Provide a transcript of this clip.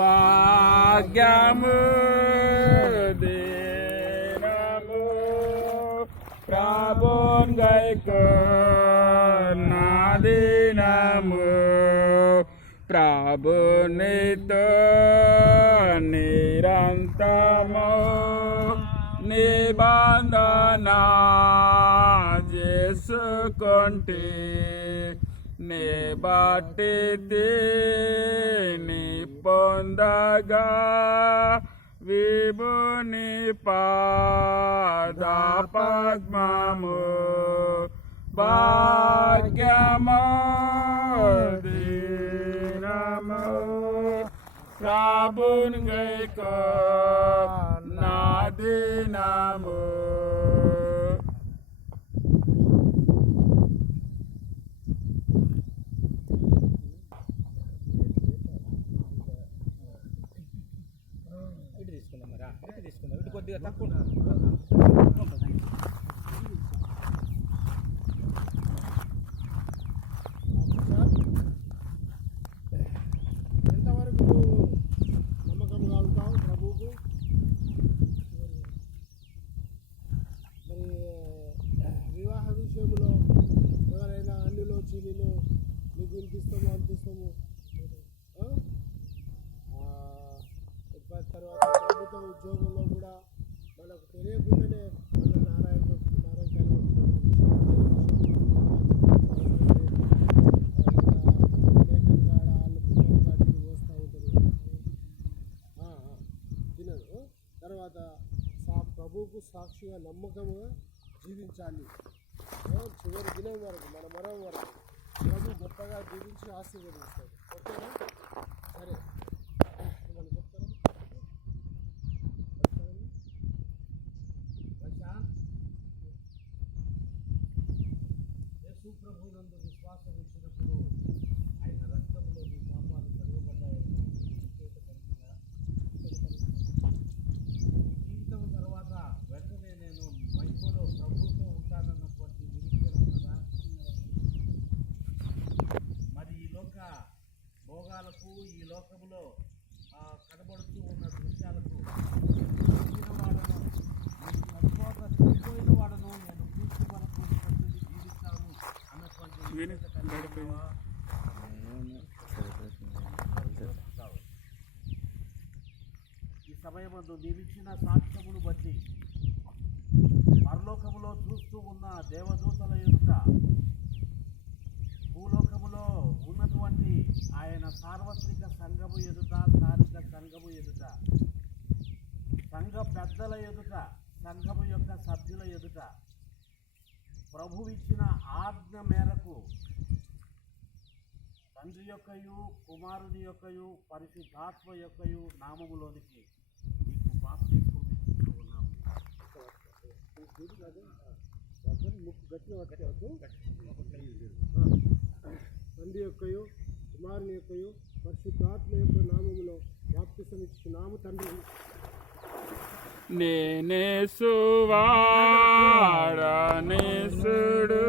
భాగ్యము దినము ప్రభున్ గైకో నా దినము ప్రభునితో నిరంతరము నిబంధన చేసుకొంటి నీ బట్టి నీ పొందగా విభుని పాద పద్మము భాగ్యము దినము ప్రభున్ గైకో నా దినము. ఇటు కొద్దిగా తక్కువ ఎంతవరకు నమ్మకంగా ఉంటావు ప్రభువుకు? మరి వివాహ విషయంలో ఎవరైనా అన్నిలో చీలిలో నీకు అనిపిస్తాము తర్వాత ప్రభుత్వ ఉద్యోగంలో కూడా మనకు తెలియకుండానే మన నారాయణ వస్తూ ఉంటుంది తినదు. తర్వాత ప్రభువుకు సాక్షిగా నమ్మకంగా జీవించాలి. చివరి దినం వరకు మన మరం వరకు ప్రభు గొప్పగా జీవించి ఆశీర్వదిస్తాడు. ఓకేనా? సరే, మనం చెప్తాను. ప్రభునందు విశ్వాసం ఇచ్చినప్పుడు ఆయన రక్తంలో నీ పాపాలు కలుగబడ్డాయని జీవితం తర్వాత వెంటనే నేను మహిమలో ప్రభుతో ఉంటానన్నటువంటి నిరీక్షణ ఉన్నదా? మరి ఈ లోక భోగాలకు ఈ లోకములో కనబడుతూ ఉన్న దృశ్యాలకు చనిపోయిన వాడను నేను క్రీస్తు వరకు జీవిస్తాను అన్నటువంటి ఈ సమయమందు నీవిచ్చిన సాక్ష్యమును బట్టి పరలోకములో చూస్తూ ఉన్న దేవదూతల ఎదుట భూలోకములో ఉన్నటువంటి ఆయన సార్వత్రిక సంఘము ఎదుట స్థానిక సంఘము ఎదుట సంఘ పెద్దల ఎదుట సంఘము యొక్క సభ్యుల ఎదుట ప్రభువిచ్చిన ఆజ్ఞ మేరకు తండ్రి యొక్కయు కుమారుని యొక్కయు పరిశుద్ధాత్మ యొక్కయు నామములోనికి నీకు బాప్తిస్మం ఇస్తూ ఉన్నాము. తండ్రి యొక్కయు కుమారుని యొక్కయు పరిశుద్ధాత్మ యొక్క నామములో బాప్తిస్మం ఇస్తున్నాము తండ్రి. నేనే సువారనేసుడు